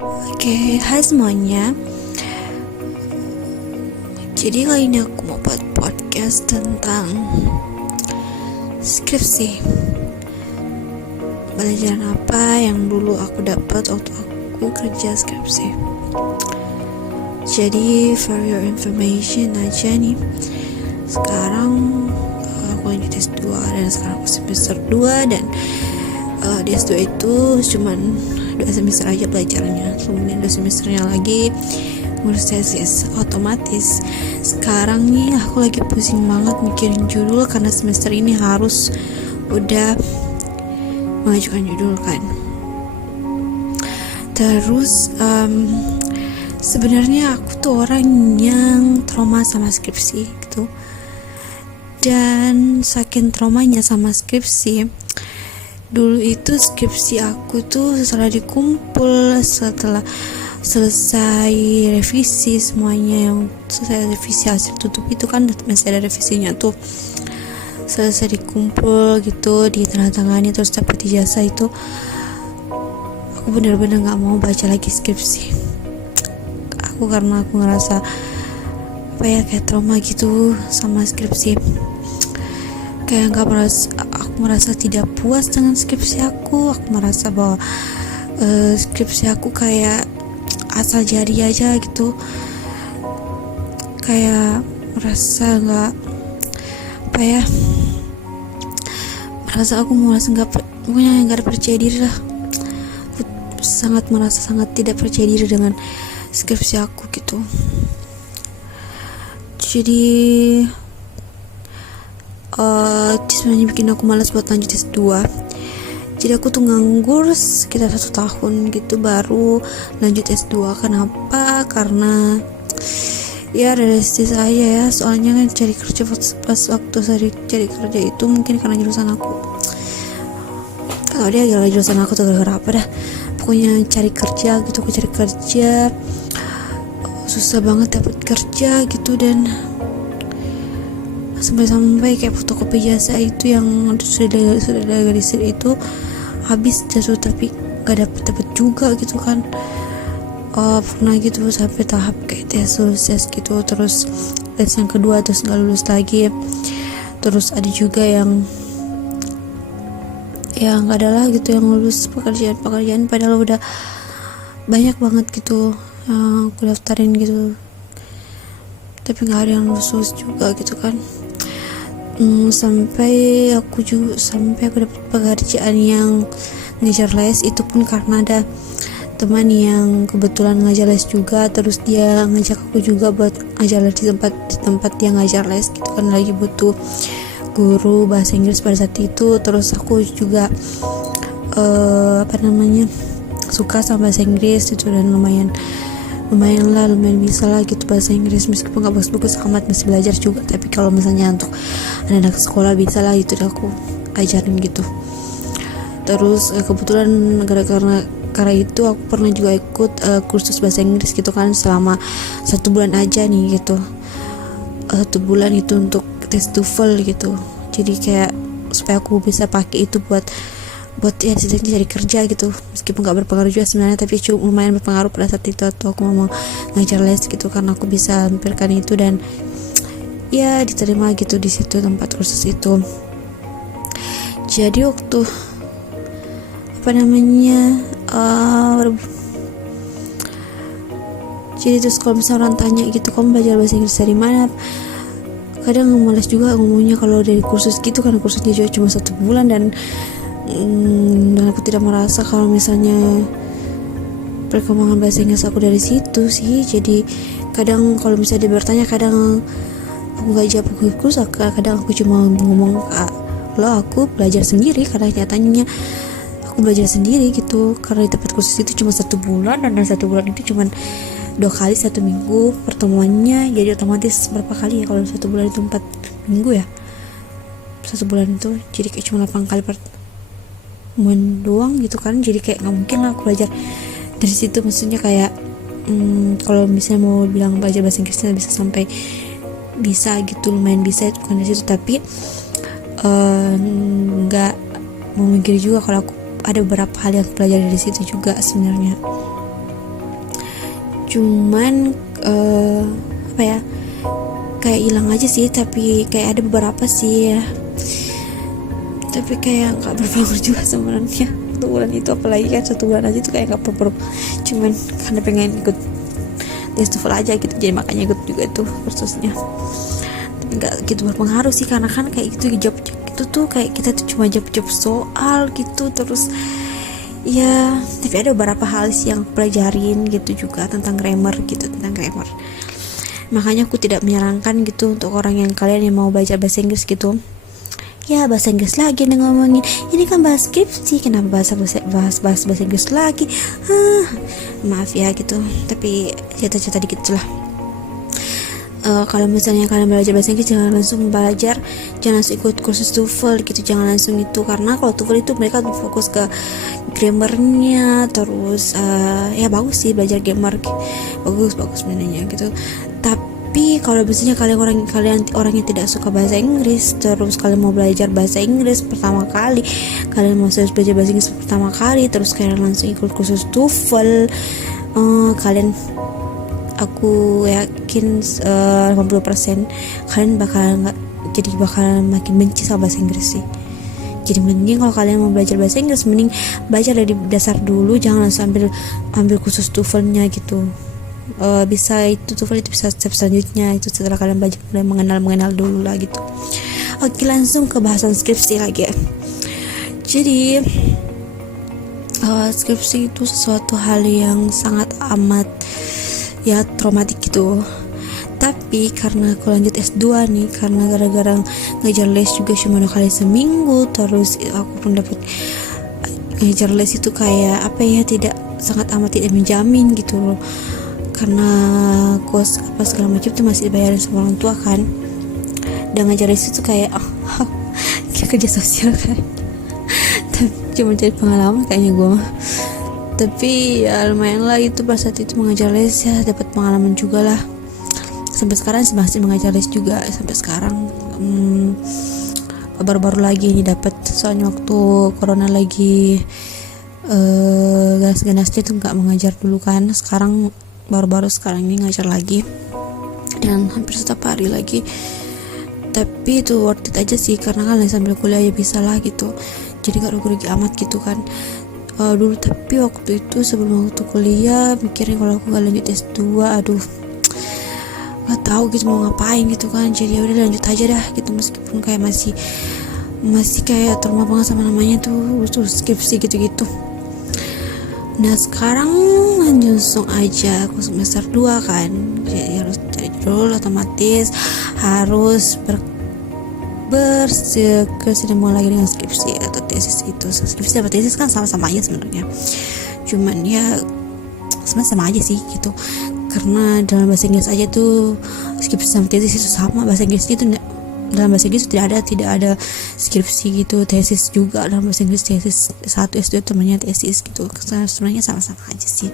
Oke, hai semuanya. Jadi kali ini aku mau buat podcast tentang skripsi. Pelajaran apa yang dulu aku dapat waktu aku kerja skripsi. Jadi for your information aja nih, sekarang aku lanjut S2 dan sekarang aku semester 2 dan di S2 itu cuman 2 semester aja belajarnya, kemudian 2 semesternya lagi ngurus tesis. Otomatis sekarang nih aku lagi pusing banget mikirin judul karena semester ini harus udah mengajukan judul kan. Terus sebenarnya aku tuh orang yang trauma sama skripsi gitu, dan saking traumanya sama skripsi, dulu itu skripsi aku tuh setelah selesai revisi semuanya, yang selesai revisi hasil tutup itu kan masih ada revisinya tuh, selesai dikumpul gitu, ditandatangani terus dapat ijazah, itu aku benar-benar nggak mau baca lagi skripsi aku karena aku ngerasa kayak trauma gitu sama skripsi, kayak nggak aku merasa tidak puas dengan skripsi aku merasa bahwa skripsi aku kayak asal jadi aja gitu, kayak merasa nggak nggak percaya diri lah. Aku merasa sangat tidak percaya diri dengan skripsi aku gitu. Jadi sebenarnya bikin aku malas buat lanjut S2. Jadi aku tuh nganggur sekitar 1 tahun gitu baru lanjut S2. Kenapa? Karena ya realistis aja ya, soalnya kan cari kerja pas waktu saya cari kerja itu mungkin karena jurusan aku, kalau dia gara jurusan aku tuh gara-gara apa dah, pokoknya cari kerja gitu. Aku cari kerja susah banget dapat kerja gitu, dan sampai kayak fotokopi jasa itu yang sudah legalisir itu habis jatuh, tapi gak dapet juga gitu kan. Pernah gitu sampai tahap kayak tes gitu, terus tes yang kedua terus gak lulus lagi. Terus ada juga yang gak ada lah gitu yang lulus pekerjaan padahal udah banyak banget gitu yang aku daftarin gitu, tapi gak ada yang lulus juga gitu kan. Sampai aku dapat pekerjaan yang ngajar les, itu pun karena ada teman yang kebetulan ngajar les juga, terus dia ngajak aku juga buat ngajar les di tempat dia ngajar les gitu kan, lagi butuh guru bahasa Inggris pada saat itu. Terus aku juga suka sama bahasa Inggris itu, dan lumayan bisa lah gitu bahasa Inggris, meskipun gak bagus-bagus amat, masih belajar juga, tapi kalau misalnya untuk anak sekolah bisa lah gitu, aku ajarin gitu. Terus kebetulan karena itu aku pernah juga ikut kursus bahasa Inggris gitu kan, selama 1 bulan aja nih gitu. 1 bulan itu untuk tes TOEFL gitu, jadi kayak supaya aku bisa pakai itu buat ya setidaknya cari kerja gitu, meskipun gak berpengaruh juga sebenarnya, tapi lumayan berpengaruh pada saat itu atau aku mau ngajar les gitu, karena aku bisa lampirkan itu dan ya diterima gitu di situ tempat kursus itu. Jadi waktu jadi terus kalau misalnya orang tanya gitu, kamu belajar bahasa Inggris dari mana, kadang malas juga ngomongnya kalau dari kursus gitu, karena kursusnya juga cuma 1 bulan dan aku tidak merasa kalau misalnya perkembangan bahasa Inggris aku dari situ sih. Jadi kadang kalau misalnya dia bertanya, kadang aku gak jawab kursus, kadang aku cuma ngomong aku belajar sendiri, karena nyatanya aku belajar sendiri gitu, karena di tempat kursus itu cuma 1 bulan, dan 1 bulan itu cuma 2 kali 1 minggu pertemuannya, jadi otomatis berapa kali ya kalau 1 bulan itu 4 minggu ya, 1 bulan itu jadi kayak cuma 8 kali pertemuan doang gitu kan. Jadi kayak nggak mungkin lah aku belajar dari situ, maksudnya kayak kalau misalnya mau bilang belajar bahasa Inggrisnya bisa sampai bisa gitu, lumayan bisa itu kan dari situ, tapi nggak memikir juga kalau aku ada beberapa hal yang aku pelajari dari situ juga sebenarnya. cuman apa ya, kayak hilang aja sih. Tapi kayak ada beberapa sih ya, tapi kayak nggak berpengaruh juga sebenarnya 1 bulan itu, apalagi kan 1 bulan aja tuh kayak nggak berpengaruh, cuman karena pengen ikut festival aja gitu, jadi makanya ikut juga tuh kursusnya. Tapi nggak gitu berpengaruh sih, karena kan kayak gitu job itu tuh kayak kita tuh cuma job soal gitu terus ya. Tapi ada beberapa hal sih yang pelajarin gitu juga tentang grammar gitu, tentang grammar. Makanya aku tidak menyarankan gitu untuk orang yang kalian yang mau belajar bahasa Inggris gitu. Ya bahasa Inggris lagi nih ngomongin, ini kan bahas skripsi, kenapa bahas Inggris lagi? Maaf ya gitu, tapi cerita dikit lah. Kalau misalnya kalian belajar bahasa Inggris, jangan langsung belajar, jangan langsung ikut kursus TOEFL gitu, jangan langsung itu, karena kalau TOEFL itu mereka fokus ke grammarnya, terus ya bagus sih belajar grammar, bagus sebenarnya gitu. Tapi kalau misalnya kalian orang yang tidak suka bahasa Inggris, terus kalian mau belajar bahasa Inggris pertama kali, kalian mau belajar bahasa Inggris pertama kali, terus kalian langsung ikut kursus TOEFL, aku yakin 80% kalian bakal makin benci sama bahasa Inggris sih. Jadi mending kalau kalian mau belajar bahasa Inggris, mending belajar dari dasar dulu, jangan langsung ambil kursus TOEFL-nya gitu. Bisa itu TOEFL itu bisa step selanjutnya itu setelah kalian belajar mulai mengenal dulu lah gitu. Oke, langsung ke bahasan skripsi lagi ya. Jadi skripsi itu sesuatu hal yang sangat amat ya traumatik gitu. Tapi karena aku lanjut S2 nih, karena gara-gara ngajar les juga cuma 2 kali seminggu, terus aku pun dapat ngajar les itu kayak apa ya, sangat amat tidak menjamin gitu loh, karena kos apa segala macam tuh masih dibayarin sama orang tua kan. Dan ngajar les itu kayak kayak kerja sosial kan. Tapi cuma jadi pengalaman kayaknya gue mah. Tapi ya lumayan lah itu, pas saat itu mengajar les ya dapat pengalaman juga lah. Sampai sekarang masih mengajar les juga sampai sekarang. Baru-baru lagi ini dapat, soalnya waktu corona lagi ganas-ganasnya tuh nggak mengajar dulu kan. Sekarang baru-baru sekarang ini ngajar lagi dan hampir setiap hari lagi. Tapi itu worth it aja sih, karena kan sambil kuliah ya bisa lah gitu, jadi gak rugi amat gitu kan. Dulu tapi waktu itu sebelum waktu kuliah mikirin kalau aku gak lanjut S2, aduh gak tahu gitu mau ngapain gitu kan. Jadi ya udah lanjut aja dah gitu, meskipun kayak masih kayak trauma banget sama namanya tuh skripsi gitu-gitu. Nah sekarang langsung aja aku semester 2 kan, jadi harus cari judul, otomatis harus berkesinambungan lagi dengan skripsi atau tesis itu. Skripsi atau tesis kan sama-sama aja sebenarnya, cuman ya sebenarnya sama aja sih gitu, karena dalam bahasa Inggris aja tuh skripsi sama tesis itu sama. Bahasa Inggrisnya itu dalam bahasa Inggris tidak ada skripsi gitu, tesis juga dalam bahasa Inggris, tesis 1 S2 temannya tesis gitu, sebenarnya sama-sama aja sih.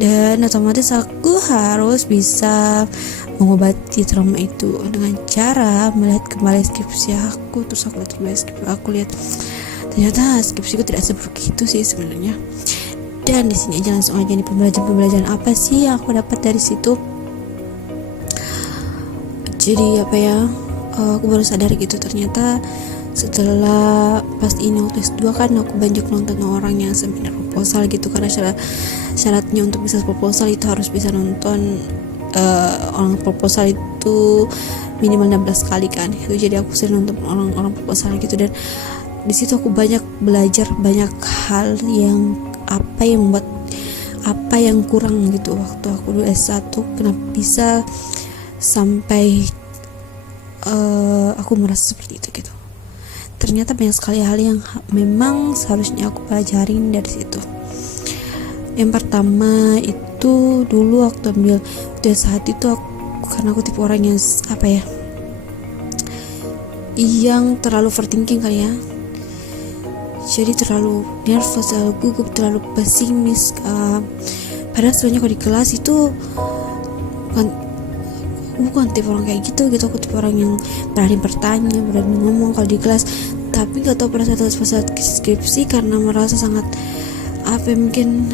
Dan otomatis aku harus bisa mengobati trauma itu dengan cara melihat kembali skripsi aku. Terus aku lihat kembali skripsi aku, lihat ternyata skripsiku tidak seburuk itu sih sebenarnya. Dan di sini aja langsung aja nih, pembelajaran apa sih yang aku dapat dari situ. Jadi apa ya, aku baru sadar gitu, ternyata setelah pas ini waktu S2 kan aku banyak nonton orang yang seminar proposal gitu, karena syaratnya untuk bisa proposal itu harus bisa nonton orang proposal itu minimal 16 kali kan itu. Jadi aku sering nonton orang proposal gitu, dan di situ aku banyak belajar banyak hal yang apa yang kurang gitu waktu aku dulu S1, kenapa bisa sampai aku merasa seperti itu gitu. Ternyata banyak sekali hal yang memang seharusnya aku pelajarin dari situ. Yang pertama itu dulu waktu ambil saat itu karena aku tipe orang yang yang terlalu overthinking kali ya, jadi terlalu nervous, terlalu gugup, terlalu pesimis. Padahal sebenarnya kalau di kelas itu bukan tipe orang kayak gitu. Aku tipe orang yang berani bertanya, berani ngomong kalau di kelas. Tapi gak tahu pada saat skripsi karena merasa sangat mungkin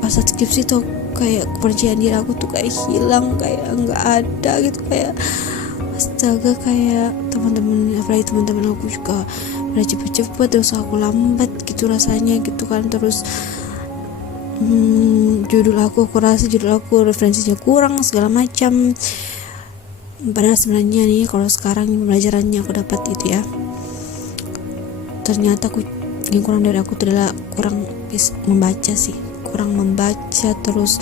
pas saat skripsi tuh kayak kepercayaan diri aku tuh kayak hilang, kayak nggak ada gitu. Kayak astaga, kayak teman-teman, apalagi teman-teman aku juga udah cepet-cepet, terus aku lambat gitu rasanya gitu kan. Terus aku rasa judul aku referensinya kurang segala macam. Padahal sebenarnya nih kalau sekarang pembelajarannya aku dapat itu ya, ternyata yang kurang dari aku itu adalah kurang membaca sih, kurang membaca, terus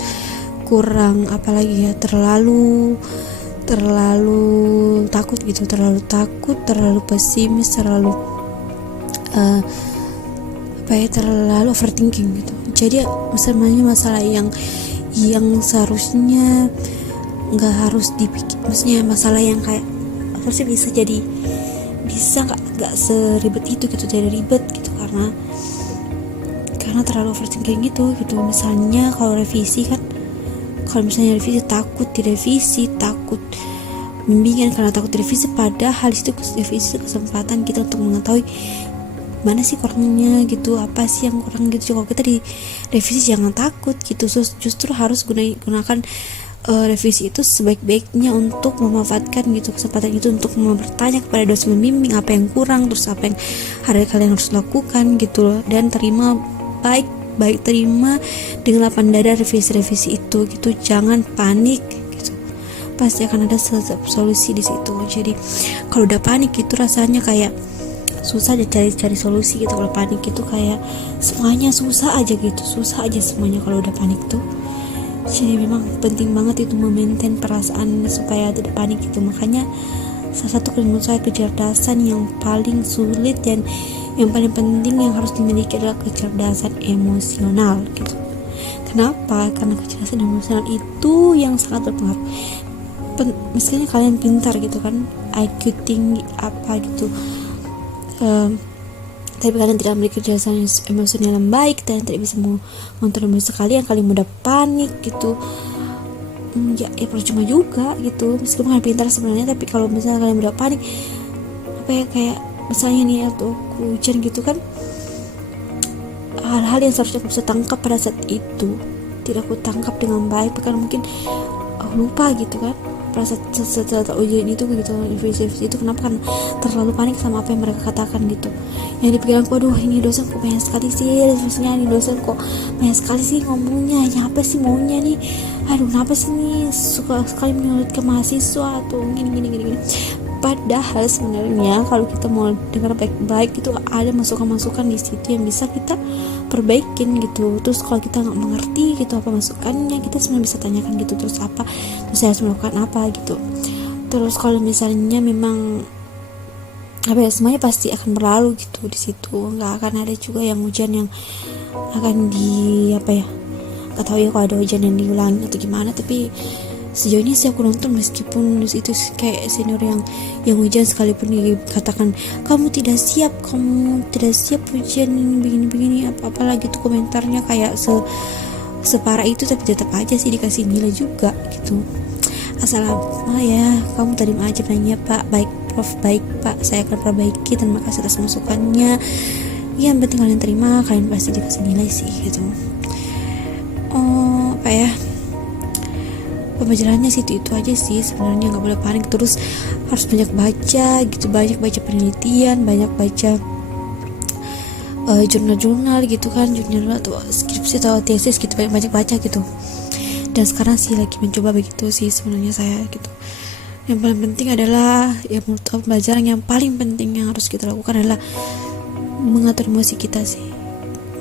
kurang apalagi ya, terlalu takut gitu, terlalu pesimis, terlalu terlalu overthinking gitu. Jadi sebenarnya masalah yang seharusnya nggak harus dipikir, maksudnya masalah yang kayak harusnya bisa nggak seribet itu gitu, jadi ribet gitu karena terlalu overthinking gitu. Misalnya kalau misalnya revisi takut direvisi, takut bimbingan karena takut direvisi, padahal itu revisi kesempatan kita untuk mengetahui mana sih kurangnya gitu, apa sih yang kurang gitu. Kalau kita di revisi jangan takut gitu, justru harus gunakan revisi itu sebaik-baiknya untuk memanfaatkan gitu kesempatan itu untuk bertanya kepada dosen membimbing apa yang kurang, terus apa yang kalian harus lakukan gitu loh. Dan terima terima dengan lapang dada revisi itu gitu, jangan panik gitu, pasti akan ada solusi di situ. Jadi kalau udah panik itu rasanya kayak susah aja cari solusi gitu. Kalau panik itu kayak semuanya susah aja semuanya kalau udah panik tuh. Jadi memang penting banget itu memaintain perasaan supaya tidak panik gitu. Makanya salah satu menurut saya kecerdasan yang paling sulit dan yang paling penting yang harus dimiliki adalah kecerdasan emosional gitu. Kenapa? Karena kecerdasan emosional itu yang sangat berpengaruh. Misalnya kalian pintar gitu kan, IQ tinggi apa gitu, tapi kalian tidak memiliki kecerdasan emosional yang baik, dan tidak bisa mengontrol emosi kalian mudah panik gitu. Ya percuma juga gitu, meskipun kalian pintar sebenarnya, tapi kalau misalnya kalian mudah panik, kayak misalnya nih atau hujan gitu kan, hal-hal yang seharusnya aku bisa tangkap pada saat itu tidak aku tangkap dengan baik, bahkan mungkin lupa gitu kan. Setelah ujian itu begitu, revisi itu kenapa? Kan terlalu panik sama apa yang mereka katakan gitu. Yang di pikiranku, aduh ini dosen kok banyak sekali sih referensinya, ini dosen kok banyak sekali sih ngomongnya, apa sih maunya nih, aduh kenapa sih nih suka sekali menyulitkan mahasiswa atau gini. Padahal sebenarnya kalau kita mau dengar baik-baik itu ada masukan-masukan di situ yang bisa kita perbaikin gitu. Terus kalau kita nggak mengerti gitu apa masukannya, kita sebenarnya bisa tanyakan gitu, terus saya harus melakukan apa gitu. Terus kalau misalnya memang semuanya pasti akan berlalu gitu, di situ nggak akan ada juga yang hujan yang akan nggak tahu ya kalau ada hujan yang diulangi atau gimana. Tapi sejauh ini sih aku nonton, meskipun itu kayak senior yang hujan sekalipun dikatakan kamu tidak siap hujan begini apa-apalah gitu, komentarnya kayak separah itu, tapi tetap aja sih dikasih nilai juga gitu. Asal ya kamu terima aja nanya, Pak, baik Prof, baik Pak, saya akan perbaiki, terima kasih atas masukannya. Yang penting kalian terima, kalian pasti dikasih nilai sih gitu. Pembelajarannya sih itu aja sih sebenarnya, nggak boleh panik, terus harus banyak baca gitu, banyak baca penelitian, banyak baca jurnal gitu kan, jurnal atau skripsi atau tesis gitu, banyak baca gitu. Dan sekarang sih lagi mencoba begitu sih sebenarnya saya gitu. Yang paling penting adalah menurut aku pembelajaran yang paling penting yang harus kita lakukan adalah mengatur emosi kita sih,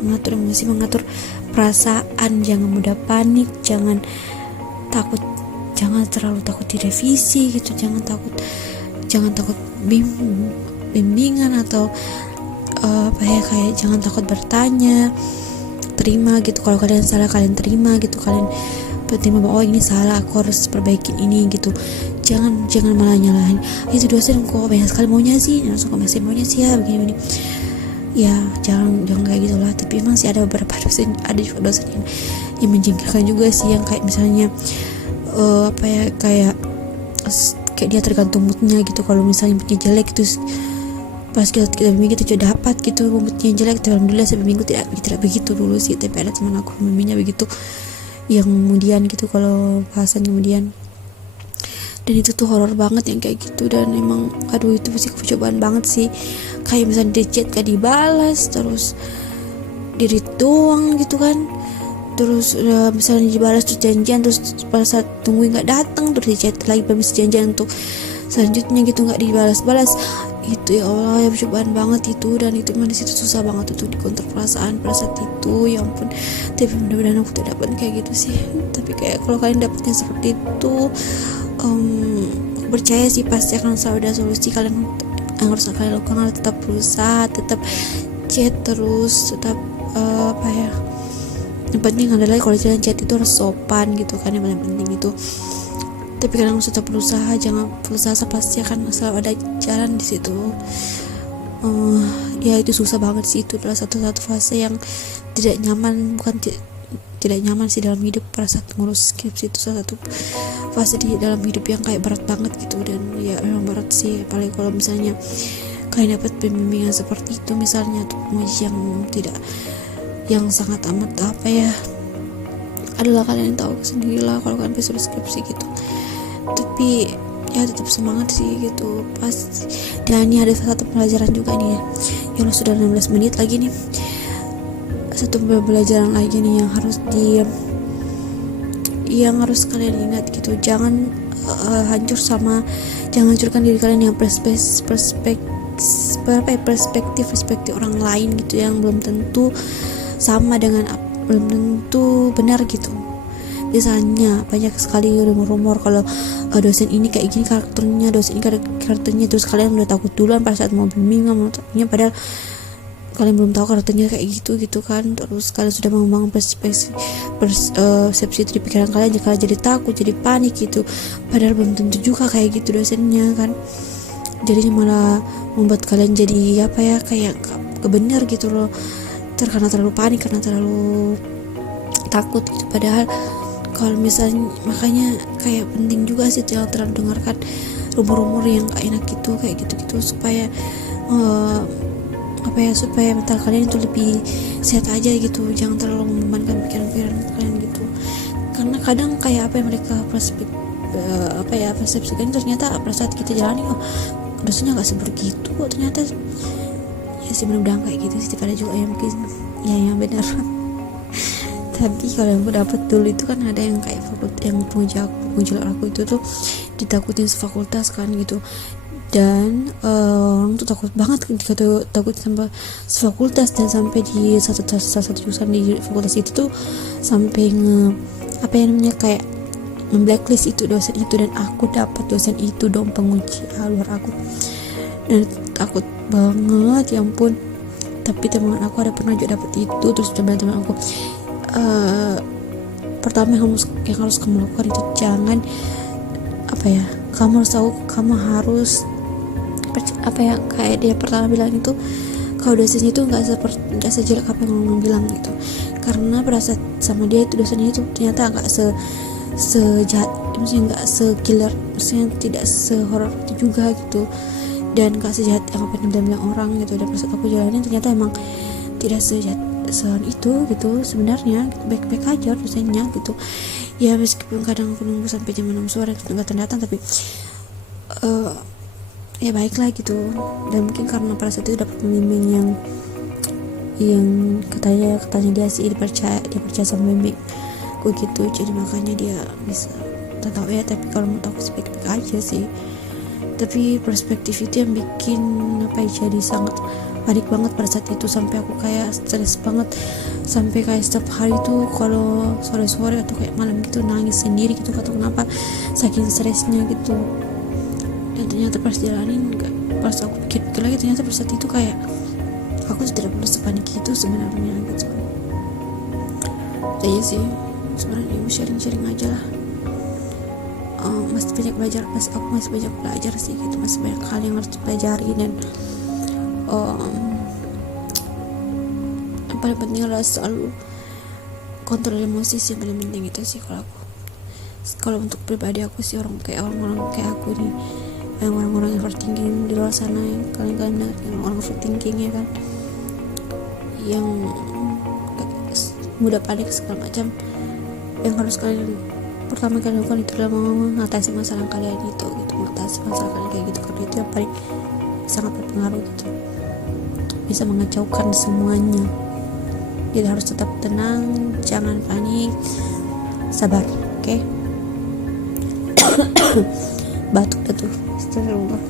mengatur emosi, mengatur perasaan, jangan mudah panik, jangan terlalu takut direvisi gitu, jangan takut bimbingan atau kayak jangan takut bertanya, terima gitu. Kalau kalian salah kalian terima gitu, kalian terima bahwa ini salah, aku harus perbaikin ini gitu. Jangan malah nyalahin itu dosen kok banyak sekali maunya sih, ya begini. Ya jangan kayak gitulah. Tapi emang sih ada beberapa dosen, ada juga dosen yang menjengkelkan juga sih, yang kayak misalnya kayak dia tergantung moodnya gitu. Kalau misalnya moodnya jelek, terus pas kita bimbing kita sudah dapat gitu moodnya jelek, alhamdulillah sampai minggu tidak begitu dulu sih. Tapi ada teman aku bimbingnya begitu, yang kemudian gitu, kalau bahasan kemudian. Dan itu tuh horor banget yang kayak gitu, dan emang aduh itu pasti percobaan banget sih. Kayak misalnya di chat gak dibalas, terus diri doang gitu kan, terus misalnya dibalas terus janjian, terus pada saat tungguin gak datang, terus di chat lagi permisi janjian untuk selanjutnya gitu gak dibalas-balas. Itu ya Allah, ya percobaan banget itu. Dan itu memang disitu susah banget tuh dikontrol perasaan pada saat itu, ya ampun. Tapi mudah-mudahan aku tidak dapat kayak gitu sih. Tapi kayak kalau kalian dapatnya seperti itu, aku percaya sih pasti akan selalu ada solusi. Kalian yang harus kalian lakukan adalah tetap berusaha, tetap chat terus, tetap apa ya, yang penting adalah kalau jalan chat itu harus sopan gitu kan, yang paling penting itu. Tapi kalian harus tetap berusaha, jangan berusaha, pasti akan selalu ada jalan di situ. Ya itu susah banget sih, itu adalah satu fase yang tidak nyaman, bukan tidak nyaman sih dalam hidup. Pada saat ngurus skripsi itu salah satu fase di dalam hidup yang kayak berat banget gitu. Dan ya memang berat sih, apalagi kalau misalnya kalian dapat pembimbingan seperti itu misalnya, atau penguji yang sangat amat apa ya, adalah kalian tahu sendirilah kalau kalian sudah skripsi gitu. Tapi ya tetap semangat sih gitu pasti. Dan ini ada satu pelajaran juga nih ya, sudah 16 menit lagi nih. Satu pembelajaran lagi nih yang harus kalian ingat gitu. Jangan jangan hancurkan diri kalian yang perspektif orang lain gitu, yang belum tentu sama dengan, belum tentu benar gitu. Biasanya banyak sekali rumor-rumor kalau dosen ini kayak gini karakternya, dosen ini karakternya, terus kalian udah takut duluan pada saat mau bimbingan, padahal kalian belum tahu karakternya kayak gitu kan. Terus kalian sudah membangun persepsi itu di pikiran kalian, kalian jadi takut, jadi panik gitu, padahal belum tentu juga kayak gitu dosennya kan. Jadinya malah membuat kalian jadi apa ya, kayak kebenar gitu loh, karena terlalu panik, karena terlalu takut gitu. Padahal kalau misalnya, makanya kayak penting juga sih jangan terlalu dengarkan rumor-rumor yang gak enak gitu, kayak gitu supaya supaya mental kalian itu lebih sehat aja gitu. Jangan terlalu membebankan pikiran kalian gitu, karena kadang kayak apa yang mereka persepsikan ternyata pada saat kita jalani, dosennya gak seperti itu kok ternyata. Ya sih mudah-mudahan kayak gitu sih, pada juga yang mungkin ya yang benar. Tapi kalau yang aku dapat dulu itu kan ada yang kayak yang penguji aku itu tuh ditakutin sefakultas kan gitu. Dan orang tuh takut banget ketika takut sampai sefakultas, dan sampai di salah satu jurusan di fakultas itu tuh sampai kayak memblacklist itu dosen itu. Dan aku dapat dosen itu dong, penguji luar aku, dan takut banget ya ampun. Tapi teman aku ada pernah juga dapat itu, terus bilang teman aku, pertama yang harus kamu lakukan itu jangan kamu harus tahu, kamu harus kayak dia pertama bilang itu, kalau dosennya itu nggak sejelek apa yang ngomong bilang gitu. Karena pada saat sama dia itu dosennya itu ternyata nggak sejahat, maksudnya nggak sekiller, maksudnya tidak sehoror itu juga gitu, dan nggak sejahat yang apa yang bilang orang gitu. Dan pada saat aku jalanin ternyata emang tidak sejahat itu gitu, sebenarnya baik-baik aja dosennya gitu. Ya meskipun kadang aku nunggu sampai jam 6 sore nggak datang, tapi ya baiklah gitu. Dan mungkin karena pada saat itu dapat pembimbing yang katanya dia sih dipercaya sama pembimbing aku gitu, jadi makanya dia bisa tahu ya. Tapi kalau mau tahu baik-baik aja sih. Tapi perspektif itu yang bikin jadi sangat panik banget pada saat itu, sampai aku kayak stres banget, sampai kayak setiap hari itu kalau sore-sore atau kayak malam gitu nangis sendiri gitu, atau kenapa saking stresnya gitu. Dan ternyata pas jalanin, pas aku pikir lagi, ternyata pada saat itu kayak aku tidak perlu sepanik itu sebenarnya gitu. Jadi sih sebenarnya ibu sharing aja lah. Masih banyak belajar, aku masih banyak belajar sih gitu, masih banyak hal yang harus dipelajari. Dan yang paling penting adalah selalu kontrol emosi sih, yang paling penting itu sih kalau untuk pribadi aku sih. Orang-orang kayak aku nih, yang orang-orang overthinking di luar sana, yang kalian yang orang overthinking ya kan, yang mudah panik segala macam, yang harus kalian pertama kalian lakukan itu adalah mengatasi masalah kalian itu gitu, mengatasi masalah kalian kayak gitu, karena itu yang paling sangat berpengaruh gitu, bisa mengacaukan semuanya. Jadi harus tetap tenang, jangan panik, sabar, oke? Batuk dah tuh. Astagfirullah.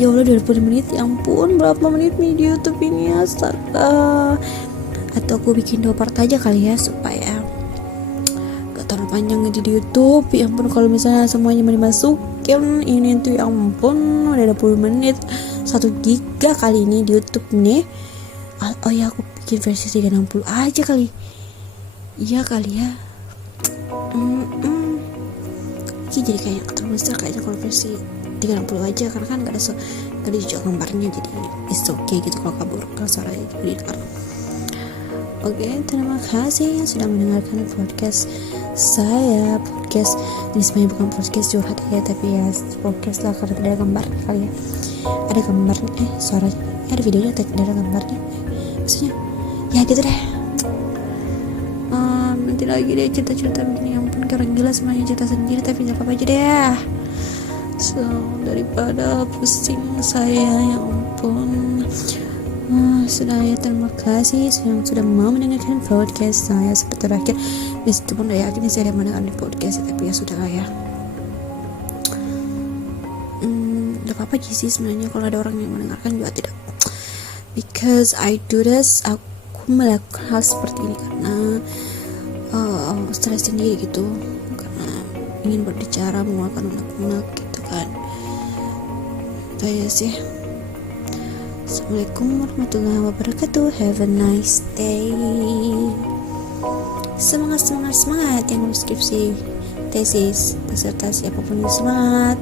Ya Allah, 20 menit, ya ampun, berapa menit nih di YouTube ini, astaga. Atau aku bikin 2 part aja kali ya, supaya gak terlalu panjang di YouTube. Ya ampun, kalau misalnya semuanya mau dimasukin ini tuh, ya ampun, udah 20 menit, 1 giga kali ini di YouTube nih. Oh ya, aku bikin versi 360 aja kali. Iya kali ya. Ini jadi kayak terlalu besar kayaknya kalau versi 360 aja, karena kan gak ada juga gambarnya, jadi it's okay gitu kalau kabur kalau suaranya didengar. Oke, terima kasih sudah mendengarkan podcast saya. Podcast ini sebenarnya bukan podcast curhat ya, tapi ya podcast lah, karena tidak ada gambar kali ya. Ada gambar suaranya, ada videonya tapi tidak ada gambarnya, maksudnya ya gitu deh. Nanti lagi deh cerita-cerita begini, ya ampun, orang gila semuanya cerita sendiri, tapi gak apa-apa aja deh. So, daripada pusing saya, ya ampun. Sudah ya, terima kasih sudah mau mendengarkan podcast saya seperti terakhir. Meskipun udah yakin saya mendengarkan podcast, tapi ya sudah lah ya. Gak apa-apa sih sebenarnya kalau ada orang yang mendengarkan juga tidak. Because I do this, aku melakukan hal seperti ini karena stres sendiri gitu, karena ingin berbicara, mengeluarkan unek-unek gitu kan. Kayak sih. Assalamualaikum warahmatullahi wabarakatuh. Have a nice day. Semangat yang skripsi, tesis, disertasi, apapun, semangat.